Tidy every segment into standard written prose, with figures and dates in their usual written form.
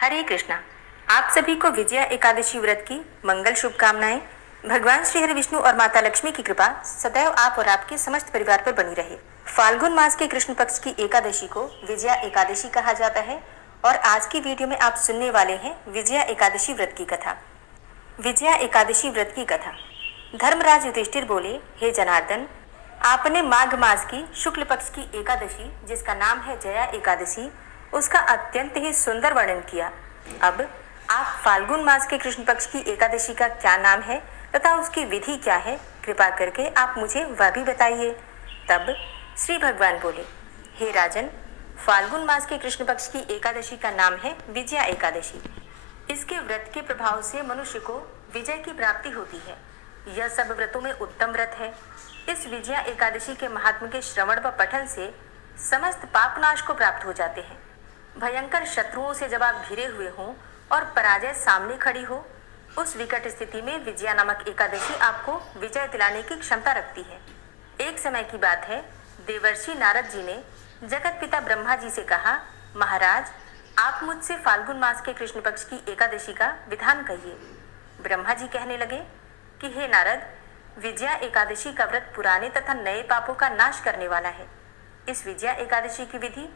हरे कृष्णा। आप सभी को विजया एकादशी व्रत की मंगल शुभकामनाएं। भगवान श्री हरि विष्णु और माता लक्ष्मी की कृपा सदैव आप और आपके समस्त परिवार पर बनी रहे। फाल्गुन मास के कृष्ण पक्ष की एकादशी को विजया एकादशी कहा जाता है और आज की वीडियो में आप सुनने वाले हैं विजया एकादशी व्रत की कथा। विजया एकादशी व्रत की कथा। धर्मराज युधिष्ठिर बोले, हे जनार्दन, आपने माघ मास की शुक्ल पक्ष की एकादशी, जिसका नाम है जया एकादशी, उसका अत्यंत ही सुंदर वर्णन किया। अब आप फाल्गुन मास के कृष्ण पक्ष की एकादशी का क्या नाम है तथा उसकी विधि क्या है, कृपा करके आप मुझे वह भी बताइए। तब श्री भगवान बोले, हे राजन, फाल्गुन मास के कृष्ण पक्ष की एकादशी का नाम है विजया एकादशी। इसके व्रत के प्रभाव से मनुष्य को विजय की प्राप्ति होती है। यह सब व्रतों में उत्तम व्रत है। इस विजया एकादशी के महात्म के श्रवण व पठन से समस्त पापनाश को प्राप्त हो जाते हैं। भयंकर शत्रुओं से जब आप घिरे हुए हों और पराजय सामने खड़ी हो, उस विकट स्थिति में विजया नामक एकादशी आपको विजय दिलाने की क्षमता रखती है। एक समय की बात है, देवर्षि नारद जी ने जगत पिता ब्रह्मा जी से कहा, महाराज, आप मुझसे फाल्गुन मास के कृष्ण पक्ष की एकादशी का विधान कहिए। ब्रह्मा जी कहने लगे कि हे नारद, विजया एकादशी का व्रत पुराने तथा नए पापों का नाश करने वाला है। इस विजया एकादशी की विधि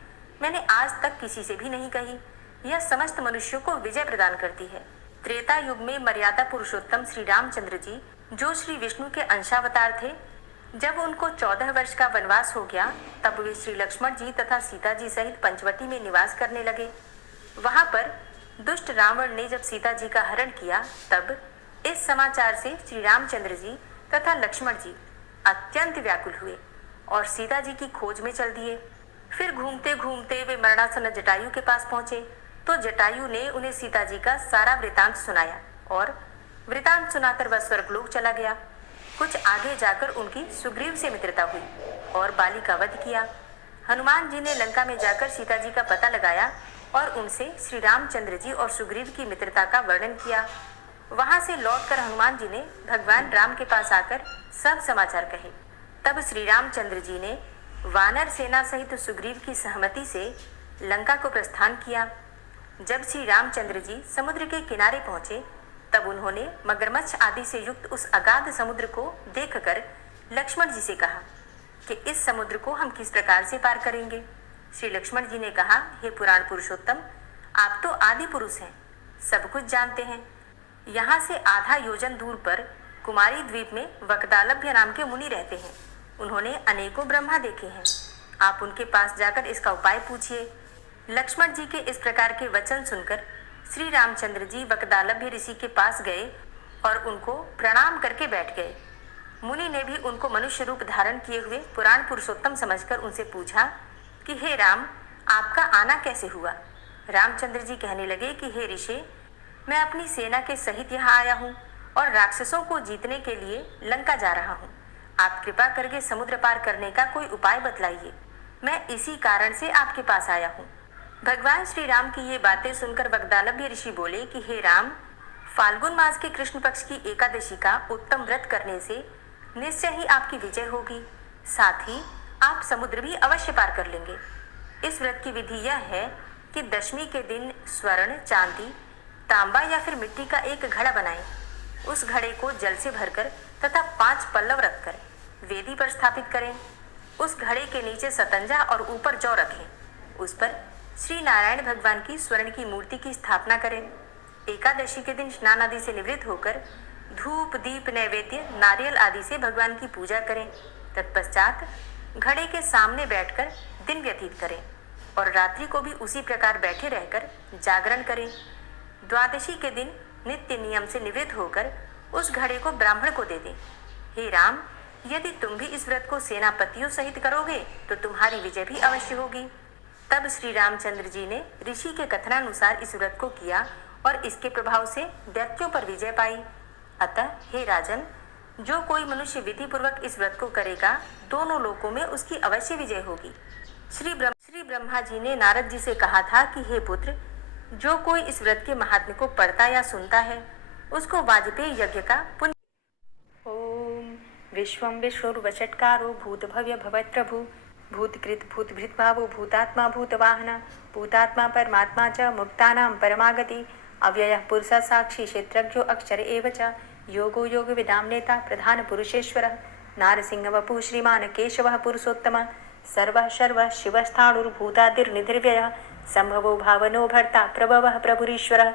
मैंने आज तक किसी से भी नहीं कही। यह समस्त मनुष्यों को विजय प्रदान करती है। त्रेता युग में मर्यादा पुरुषोत्तम श्री रामचंद्र जी, जो श्री विष्णु के अंशावतार थे, जब उनको 14 वर्ष का वनवास हो गया, तब वे श्री लक्ष्मण जी तथा सीता जी सहित पंचवटी में निवास करने लगे। वहां पर दुष्ट रावण ने जब सीता जी का हरण किया, तब इस समाचार से श्री रामचंद्र जी तथा लक्ष्मण जी अत्यंत व्याकुल हुए और सीता जी की खोज में चल दिए। फिर घूमते घूमते वे मरणासन जटायु के पास पहुंचे तो जटायु ने उन्हें सीता जी का सारा वृतांत सुनाया और वृतांत सुनाकर वह स्वर्गलोक चला गया। कुछ आगे जाकर उनकी सुग्रीव से मित्रता हुई और बाली का वध किया। हनुमान जी ने लंका में जाकर सीता जी का पता लगाया और उनसे श्री रामचंद्र जी और सुग्रीव की मित्रता का वर्णन किया। वहां से लौटकर हनुमान जी ने भगवान राम के पास आकर सब समाचार कहे। तब श्री रामचंद्र जी ने वानर सेना सहित सुग्रीव की सहमति से लंका को प्रस्थान किया। जब श्री रामचंद्र जी समुद्र के किनारे पहुंचे, तब उन्होंने मगरमच्छ आदि से युक्त उस अगाध समुद्र को देखकर लक्ष्मण जी से कहा कि इस समुद्र को हम किस प्रकार से पार करेंगे। श्री लक्ष्मण जी ने कहा, हे पुराण पुरुषोत्तम, आप तो आदि पुरुष हैं, सब कुछ जानते हैं। यहाँ से आधा योजन दूर पर कुमारी द्वीप में वक्तालभ्य नाम के मुनि रहते हैं। उन्होंने अनेकों ब्रह्मा देखे हैं। आप उनके पास जाकर इसका उपाय पूछिए। लक्ष्मण जी के इस प्रकार के वचन सुनकर श्री रामचंद्र जी वक्तालभ्य ऋषि के पास गए और उनको प्रणाम करके बैठ गए। मुनि ने भी उनको मनुष्य रूप धारण किए हुए पुराण पुरुषोत्तम समझकर उनसे पूछा कि हे राम, आपका आना कैसे हुआ। रामचंद्र जी कहने लगे कि हे ऋषि, मैं अपनी सेना के सहित यहाँ आया हूँ और राक्षसों को जीतने के लिए लंका जा रहा हूँ। आप कृपा करके समुद्र पार करने का कोई उपाय बतलाइए। मैं इसी कारण से आपके पास आया हूँ। भगवान श्री राम की ये बातें सुनकर वक्तालभ्य ऋषि बोले कि हे राम, फाल्गुन मास के कृष्ण पक्ष की एकादशी का उत्तम व्रत करने से निश्चय ही आपकी विजय होगी। साथ ही आप समुद्र भी अवश्य पार कर लेंगे। इस व्रत की विधि यह है कि दशमी के दिन स्वर्ण, चांदी, तांबा या फिर मिट्टी का एक घड़ा बनाएं। उस घड़े को जल से भरकर तथा 5 पल्लव रखकर वेदी पर स्थापित करें। उस घड़े के नीचे सतंजा और ऊपर जौ रखें। उस पर श्री नारायण भगवान की स्वर्ण की मूर्ति की स्थापना करें। एकादशी के दिन स्नान आदि से निवृत्त होकर धूप, दीप, नैवेद्य, नारियल आदि से भगवान की पूजा करें। तत्पश्चात घड़े के सामने बैठकर दिन व्यतीत करें और रात्रि को भी उसी प्रकार बैठे रहकर जागरण करें। द्वादशी के दिन नित्य नियम से निवृत्त होकर उस घड़े को ब्राह्मण को दे दें। हे राम, यदि तुम भी इस व्रत को सेनापतियों सहित करोगे तो तुम्हारी विजय भी अवश्य होगी। तब श्री रामचंद्र जी ने ऋषि के कथनानुसार इस व्रत को किया और इसके प्रभाव से दैत्यों पर विजय पाई। अतः हे राजन, जो कोई मनुष्य विधि पूर्वक इस व्रत को करेगा, दोनों लोकों में उसकी अवश्य विजय होगी। श्री ब्रह्मा जी ने नारद जी से कहा था कि हे पुत्र, जो कोई इस व्रत के महात्म्य को पढ़ता या सुनता है, उसको वाजपेयी यज्ञ का पुण्य। ओम विश्वं विष्णुर्वषट्कारो भूतभव्य भवत्प्रभु भूतकृत भूतभृद्भावो भूतात्मा भूतवाहन भूतात्मा परमात्मा च मुक्तानां परमागति अव्ययः पुरुषः साक्षी क्षेत्रज्ञो अक्षर एव च योगो योगविदां नेता प्रधानपुरुषेश्वरः नारसिंहवपुः श्रीमान् केशवः पुरुषोत्तमः सर्वः शर्वः शिवस्थाणुर्भूतादिर्निधिर्व्ययः सम्भवो भावनो भर्ता प्रभवः प्रभुरीश्वरः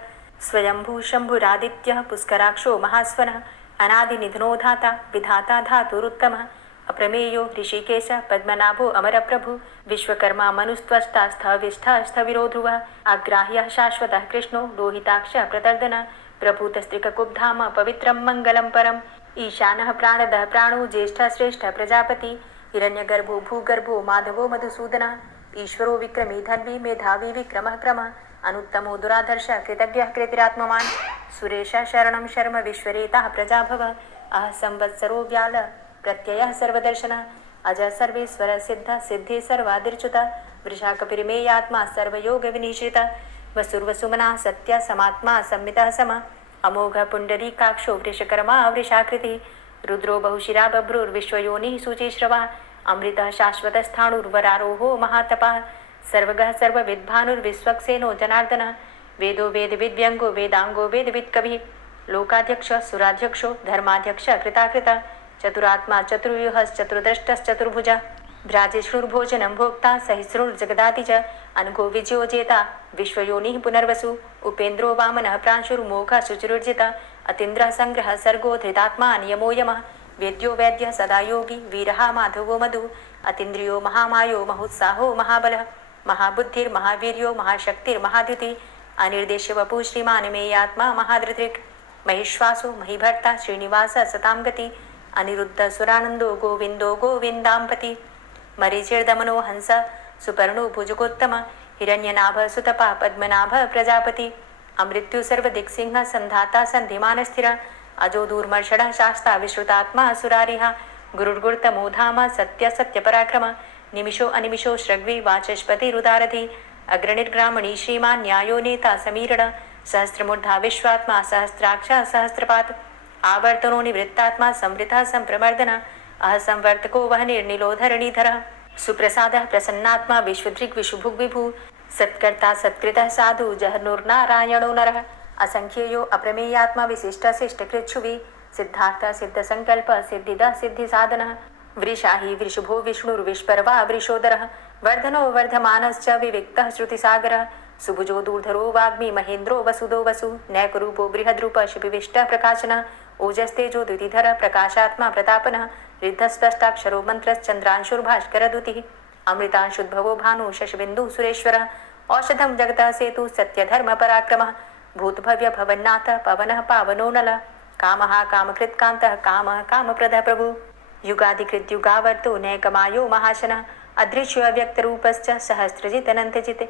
स्वयंभू शम्भुरादित्यः पुष्कराक्षो महास्वनः अनादिनिधनो धाता विधाता धातुरुत्तमः अप्रमेयो ऋषिकेश पद्मनाभो अमरप्रभु विश्वकर्मा मनुस्त्वष्टा स्थविष्ठा स्थविरो ध्रुवः आग्राह्यः शाश्वतः कृष्णो लोहिताक्षः प्रतर्दनः प्रभूतस्त्रिककुब्धाम पवित्रं मङ्गलं परम् ईशानः प्राणदः प्राणो ज्येष्ठः श्रेष्ठः प्रजापति हिरण्यगर्भो भूगर्भो माधवो मधुसूदनः ईश्वरो विक्रमी धन्वी मेधावी विक्रमः क्रमः अनुत्तमो दुराधर्षः कृतज्ञः कृतिरात्मवान् सुरेशः शरणं शर्म विश्वरेताः प्रजाभव अह संवत्सरो व्याल प्रत्ययः सर्वदर्शनः अजः सर्वेश्वर सिद्ध सिद्धे सर्वादिर्च्युतः वृषाकपिर्मेयात्मा सर्वयोगविनिश्रितः वसुर्वसुमनः सत्य समात्मा संमितः समः अमोघ पुण्डरीकाक्षो वृषकर्मा वृषाकृतिः रुद्रो बहुशिरा बभ्रुर्विश्वयोनिः शुचिश्रवः अमृतः शाश्वतस्थाणुर्वरारोहो महातपः सर्वगः सर्वविद्भानुर्विश्वक्सेनो जनार्दनः वेदो वेदविद्व्यङ्गो वेदाङ्गो वेदवित्कविः लोकाध्यक्षः सुराध्यक्षो धर्माध्यक्षः कृताकृतः चतुरात्मा चतुर्व्यूहश्चतुर्द्रष्टश्चतुर्भुजः भ्राजिष्णुर्भोजनं भोक्ता सहिष्णुर्जगदाति च अनघो विजयो जेता विश्वयोनिः पुनर्वसु उपेन्द्रो वामनः प्रांशुर्मोघः शुचिरुर्जितः अतीन्द्रः सङ्ग्रहः सर्गो धृतात्मा नियमो यमः वेद्यो वैद्यः सदा योगी वीरः माधवो मधु अतीन्द्रियो महामायो महोत्साहो महाबलः महाबुद्धिर्महावीर्यो महाशक्तिर्महाद्युति अनिर्देश्यवपुः श्रीमान् मेयात्मा महाधृतिर् महिश्वासो महीभर्ता श्रीनिवासः सतां गति अनिरुद्ध सुरानन्दो गोविन्दो गोविन्दाम्पति मरीचिर्दमनो हंस सुपर्णो भुजगोत्तम हिरण्यनाभ सुतपा पद्मनाभ प्रजापति अमृत्यु सर्वदिक्सिंह संधाता संधिमान स्थिर अजो दूर्मर्षण शास्ता विश्रुतात्मा सुरारिहा गुरुर्गुर्तमो धाम सत्य सत्य पराक्रम निमिषो अनिमिषो श्रग्वी वाचस्पति रुदारथि अग्रणिर्ग्रामणी श्रीमान् न्यायो नेता समीरण सहस्रमूर्धा विश्वात्मा सहस्राक्ष सहस्रपात आवर्तनो निवृत्तात्मा संवृतः संप्रमर्दन अहसंवर्तको वह निर्निलोधरणीधरः सुप्रसादः प्रसन्नात्मा विश्वदृक् विशुभुग् विभु सत्कर्ता सत्कृतः साधु जहनुर्नारायणो नरः असंख्येयो अप्रमेयात्मा विशिष्टशिष्टकृच्छुवि सिद्धार्थ सिद्धसङ्कल्प सिद्धिदः सिद्धिसाधनः वृषाहि वृषभो विष्णुर्विष्पर्वा वृषोदरः वर्धनो वर्धमानश्च विविक्तः श्रुतिसागरः सुभुजो दूर्धरो वाग्मी महेन्द्रो वसुदो वसु नैकरूपो बृहद्रूप शिपिविष्टः प्रकाशनः ओजस्तेजो द्युतिधर प्रकाशात्मा प्रतापनः रिद्धस्पष्टाक्षरो मन्त्रश्चन्द्रांशुर्भास्करदुतिः अमृतांशुद्भवो भानु शशबिन्दुः सुरेश्वरः औषधं जगतः सेतु सत्यधर्मपराक्रमः भूतभव्य भवन्नाथ पवनः पावनो नलः कामः कामकृत्कान्तः कामः कामप्रदः प्रभु युगाधिकृत्युगावर्तो नैकमायो महाशनः अदृश्यो अव्यक्तरूपश्च सहस्रजितनन्तजित्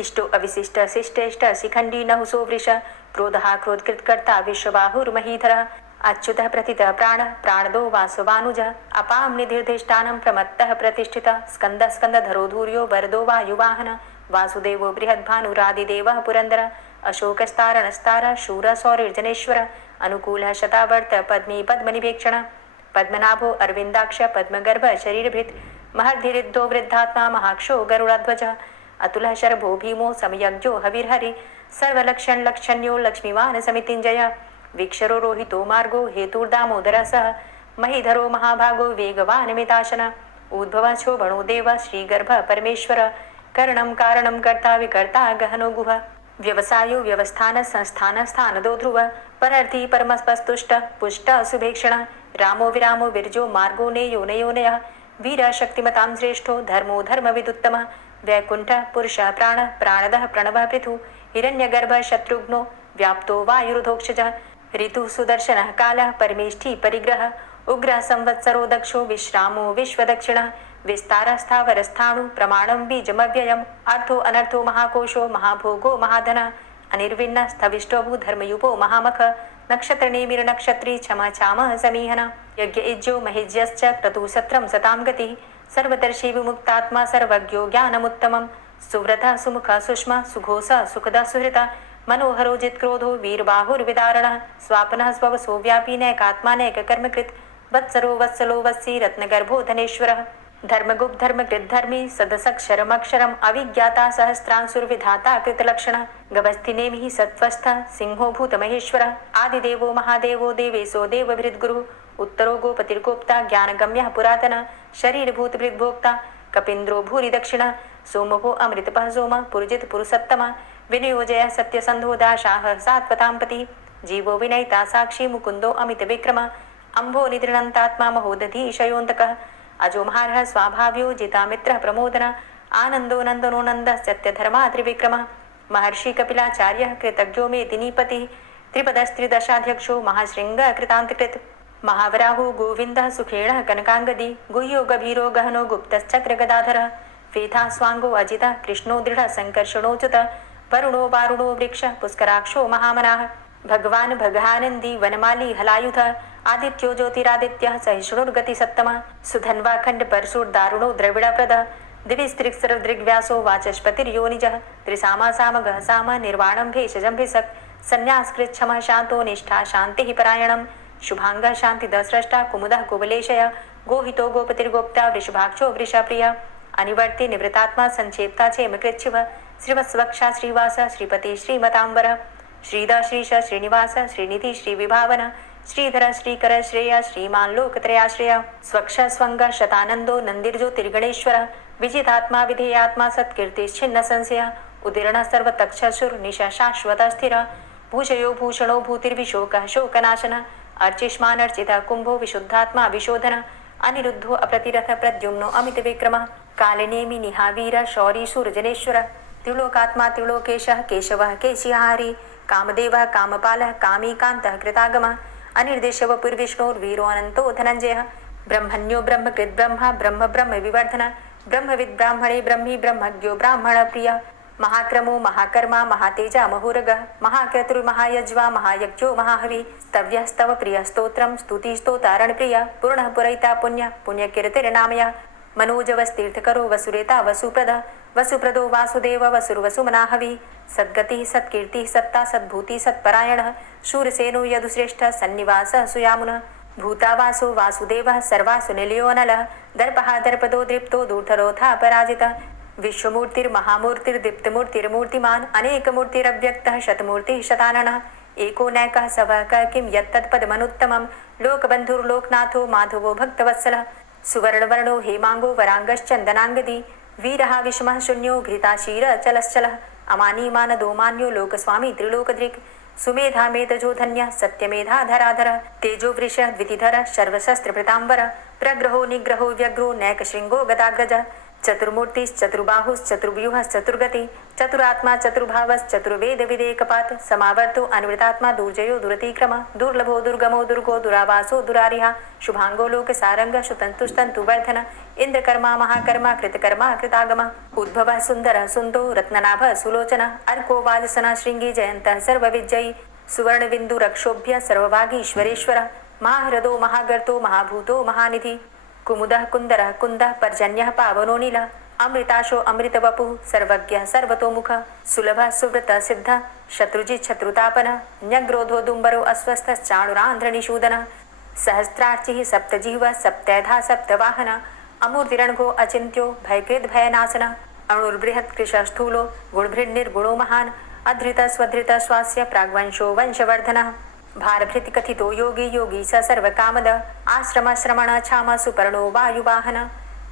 इष्टो अविशिष्ट शिष्टेष्ट शिखण्डी नहुसो वृष क्रोधः क्रोधकृत्कर्ता विश्वबाहुर्महीधरः अच्युतः प्रतितः प्राणः प्राणदो वासवानुजः अपां निधिर्धिष्ठानं प्रमत्तः प्रतिष्ठितः स्कन्दः स्कन्दधरो धूर्यो वरदो वायुवाहनः वासुदेवो बृहद्भानुरादिदेवः पुरन्दरः अशोकस्तारणस्तारः शूरः सौरिर्जनेश्वरः अनुकूलः शतावर्त पद्मी पद्मनिवेक्षणः पद्मनाभो अरविन्दाक्ष पद्मगर्भ शरीरभृत् महर्धिरिद्धो वृद्धात्मा महाक्षो गरुडध्वजः अतुलः शर्भो भीमो समयज्ञो हविर्हरि सर्वलक्षण्यो लक्ष्मीवान् समितिञ्जयः वीक्षरो रोहितो मार्गो हेतुर्दामोदरः सः महीधरो महाभागो वेगवान् मिताशनः उद्भवः शोभणो देव श्रीगर्भ परमेश्वर कर्णं कारणं कर्ता विकर्ता गहनो गुह व्यवसायो व्यवस्थान संस्थान स्थानदो ध्रुव परर्थी परमस्पस्तुष्ट पुष्ट सुभेक्षण रामो विरामो विरजो मार्गो नेयो नयोनयः वीर शक्तिमतां श्रेष्ठो धर्मो धर्मविदुत्तमः वैकुण्ठः पुरुषः प्राणः प्राणदः प्रणवः पृथु हिरण्यगर्भः शत्रुघ्नो व्याप्तो वायुरुधोक्षजः ऋतुः सुदर्शनः कालः परमेष्ठी परिग्रहः उग्रः संवत्सरो दक्षो विश्रामो विश्वदक्षिणः विस्तारः स्थावरस्थाणु प्रमाणं बीजमव्ययम् अर्थो अनर्थो महाकोशो महाभोगो महाधनः अनिर्विण्णः स्थविष्टोभू धर्मयुपो महामख नक्षत्रनेमिर्नक्षत्री क्षमा चामः समीहनः यज्ञ इज्जो महिज्यश्च क्रतुसत्रं सतां गतिः सर्वदर्शी विमुक्तात्मा सर्वज्ञो ज्ञानमुत्तमं सुव्रतः सुमुखः सुष्मा सुघोषः सुखदः सुहृतः मनोहरो जित्क्रोधो वीरबाहुर्विदारणः स्वापनः स्ववसो व्यापी नैकात्मा नैककर्मकृत् वत्सरो वत्सलो वत्सी रत्नगर्भो धनेश्वरः धर्मगुप्त धर्मकृत धर्मी सदसक्षरमक्षरम अविज्ञाता सहस्रांसुरविधाता कृतलक्षण गभस्तिनेमिः सत्वस्थ सिंहो भूतमहेश्वर आदिदेवो महादेवो देवेशो देवभृद्गुरु उत्तरो गोपतिर्गोप्ता ज्ञानगम्यः पुरातन शरीरभूतभृद्भोक्ता कपीन्द्रो भूरि दक्षिण सोमभो अमृतपः सोम पुरुजित पुरुषोत्तम विनियोजय सत्यसन्धो दाशाः सात्वताम्पति जीवो विनयिता साक्षी मुकुन्दो अमित विक्रम अम्भो निद्रणन्तात्मा महोदधी शयोन्तकः अजो महारः स्वाभाव्यो जितामित्रः प्रमोदन आनन्दो नन्दनो नन्दः सत्यधर्मा त्रिविक्रम महर्षि कपिलाचार्यः कृतज्ञो मेदिनीपतिः त्रिपदस्त्रिदशाध्यक्षो महाशृङ्गः कृतान्तकृत महावराहो गोविन्दः सुखेणः कनकाङ्गदी गुह्यो गभीरो गहनो गुप्तश्चक्र गदाधरः वेथा स्वाङ्गो अजितः कृष्णो दृढः सङ्कर्षणोच्युत वरुणो वारुणो वृक्षः पुष्कराक्षो महामनाः भगवान् भगानन्दी वनमाली हलायुधः आदित्यो ज्योतिरादित्यः सहिष्णुर्गतिसत्तमः सुधन्वा खण्ड परशुर्दारुणो द्रविडप्रदः दिविस्त्रिक्सरदृग्व्यासो वाचस्पतिर्योनिजः त्रिसामा सामगः साम निर्वाणं भेषजं भिषक् संन्यासकृच्छमः शान्तो निष्ठा शान्तिः परायणम् शुभांगः शान्तिदस्रष्टा कुमुदः कुबलेशय गोहितो गोपतिर्गोप्ता वृषभाक्षो वृषप्रियः अनिवर्ति निवृतात्मा संक्षेप्ता क्षेमकृच्छिव श्रीवत्स्वक्षा श्रीवास श्रीपति श्रीमतांबर श्रीद श्रीश श्रीनिवास श्रीनिधि श्रीविभावन श्रीधर श्रीकर श्रेय श्रीमान लोकत्रयाश्रय स्वक्ष स्वंग शतानंदो नंदिर्ज्योतिर्गणेश्वर विजितात्मा विधेयात्मा सत्कीर्तिश्छिन्न संशय उदीर्ण सर्वतक्षसुर निश शाश्वत स्थिर भूषयो भूषणो भूतिर्विशोकः शोकनाशन अर्चिष्मान अर्चिता कुंभो विशुद्धात्मा विशोधन अनिरुद्धो अप्रतिरथ प्रद्युम्नो अमित विक्रम कालिनेमि निहावीर शौरी सूरजनेश्वर त्रिलोकात्मा त्रिलोकेशः केशवः केशिहारी कामदेवः कामपालः कामीकान्तः कृतागमः अनिर्देशव पुर्विष्णोर्वीरो अनन्तो धनञ्जयः ब्रह्मण्यो ब्रह्मकृत् ब्रह्मा ब्रह्म ब्रह्म विवर्धन ब्रह्मविद् ब्राह्मणे ब्रह्मी ब्रह्मज्ञो ब्राह्मण प्रिय महाक्रमो महाकर्मा महातेजा महोरगः महाक्रतुर्महायज्वा महायज्ञो महाहवि स्तव्यस्तव प्रिय स्तोत्रं स्तुतिस्तोतारण प्रिय पूर्णः पुरैता पुण्य पुण्यकीर्तिर्नामयः मनोजवस्तीर्थकरो वसुरेता वसुप्रद वसुप्रदो वासुदेव वसुर्वसुमनाहवि सद्गतिः सत्कीर्तिः सत्ता सद्भूति सत्परायणः शूरसेनो यदुश्रेष्ठः सन्निवासः सुयामुनः भूतावासो वासुदेवः सर्वासु निलयोनलः दर्पः दर्पदो दृप्तो दूर्धरोथा पराजितः विश्वमूर्तिर्महामूर्तिर्दीप्तमूर्तिर्मूर्तिमान् अनेकमूर्तिरव्यक्तः शतमूर्तिः शताननः एको नैकः सवः किं यत्तत्पदमनुत्तमं लोकबन्धुर्लोकनाथो माधवो भक्तवत्सलः सुवर्णवर्णो हेमांगो वरांगश्चन्दनांगदी वीरः विषमः शून्यो घृताशीरचलश्चलः अमानीमानदो मान्यो लोकस्वामी त्रिलोकदृक् सुमेधा मेधजो धन्यः सत्यमेधाधराधरः तेजो वृषः द्वितिधरः सर्वशस्त्रभृताम्बरः प्रग्रहो निग्रहो व्यग्रो नैकशृङ्गो गदाग्रजः चतुर्मूर्तिश्चतुर्बाहुश्चतुर्व्यूहश्चतुर्गति चतुरात्मा चतुर्भावश्चतुर्वेद विदेकपात समावर्तो अनिवृतात्मा दुर्जयो दुरतिक्रम दुर्लभो दुर्गमो दुर्गो दुरावासो दुरारिहा शुभांगो लोकसारंग शुतन्तुस्तन्तुवर्धन इंद्रकर्मा महाकर्मा कृतकर्मा कृतागम उद्भवः सुन्दरः सुन्दो रत्ननाभः सुलोचनः अर्को वाजसनः शृङ्गी जयन्तः सर्वविजयी सुवर्णबिन्दुरक्षोभ्य सर्वभागीश्वरेश्वरः महाहृदो महागर्तो महाभूतो महानिधि कुमुदः कुन्दरः कुन्दः पर्जन्यः पावनो नीलः अमृताशो अमृतवपुः सर्वज्ञः सर्वतोमुखः सुलभः सुव्रतः सिद्धः शत्रुजित् शत्रुतापनः न्यग्रोधो दुम्बरो अस्वस्थश्चाणुरान्ध्रनिषूदनः सहस्रार्चिः सप्तजिह्वः सप्तैधा सप्तवाहनः अमूर्तिरणघो अचिन्त्यो भयकृद् भयनाशनः अणुर्बृहत्कृशः स्थूलो गुणभृन्निर्गुणो महान् अधृतः स्वधृतः स्वास्य प्राग्वंशो वंशवर्धनः भारभृति कथितो योगी योगी स सर्वकामद आश्रम श्रमण छाम सुपर्णो वायुवाहन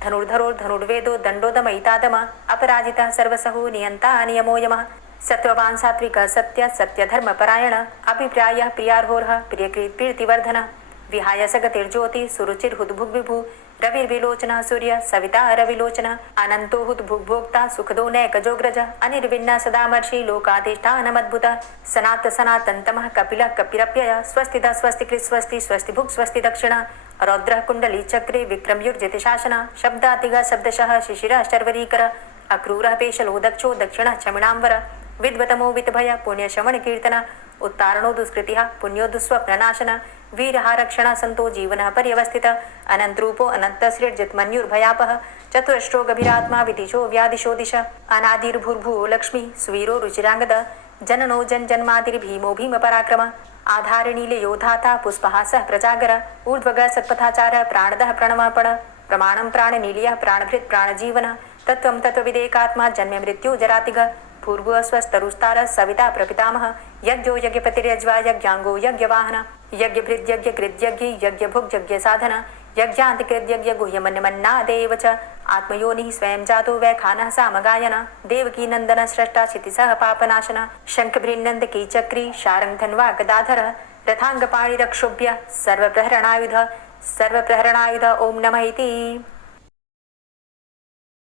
धनुर्धरो धनुर्वेदो दंडो दमयितादम अपराजितः सर्वसहो नियंता नियमो यमः सत्ववान् सात्विकः सत्य सत्यधर्मपरायण अभिप्रायः प्रियार्होरः प्रियकृत् प्रीतिवर्धनः विहाय सगतिर्ज्योति सुरुचिर्हुद्भुग्विभु रविर्विलोचनः सूर्य सविता रविलोचनः अनन्तो हुद्भुग्भोक्ता सुखदो नैकजोग्रजः अनिर्विण्णः सदामर्षि लोकाधिष्ठानमद्भुतः सनात सनातन्तमः कपिलः कपिरप्ययः स्वस्तिदा स्वस्तिकृत् स्वस्ति स्वस्तिभुक् स्वस्ति दक्षिणः रौद्रः कुण्डली चक्रे विक्रमयुर्जितशासनः शब्दातिगः शब्दशः शिशिरः शर्वरीकरः अक्रूरः पेशलो दक्षो दक्षिणः क्षमिणाम्बरः विद्वतमो वितभय पुण्यशमन कीर्तन उत्तारणो दुष्कृतिः पुण्यो दुःस्वप्ननाशन वीरः रक्षण संतो जीवनः पर्यवस्थितः अनन्तरूपो अनन्तसृजित् मन्युर्भयापः चतुरष्ट्रो गभीरात्मा विदिशो व्यादिशो दिश अनादिर्भूर्भुवो लक्ष्मी सुवीरो रुचिरांगद जननो जन्मादिर्भीमो भीमपराक्रम आधारनीले योधाता पुष्पहासः प्रजागर ऊर्ध्वगः सत्पथाचारः प्राणदः प्रणवापण प्रमाणं प्राणनीलियः प्राणभृत् प्राणजीवनः तत्त्वं तत्त्वविदेकात्मा जन्म मृत्यु जरातिग भूर्भुवस्वस्तरुस्तारः सविता प्रपितामह यज्ञो यज्ञपतिर्यज्वा यज्ञांगो यज्ञवाहन यज्ञभृद्यज्ञकृद्यज्ञ यज्ञभुग्यज्ञसाधन यज्ञान्तिकृद्यज्ञ गुह्यमन्यमन्नादेव च आत्मयोनिः स्वयं जातो वैखानः सामगायन देवकी नन्दन स्रष्टा क्षितिसः पापनाशन शङ्खभृन्नन्दकी चक्री शारङ्गधन्वा गदाधर रथाङ्गपाणिरक्षोभ्य सर्वप्रहरणायुध ॐ नमः इति।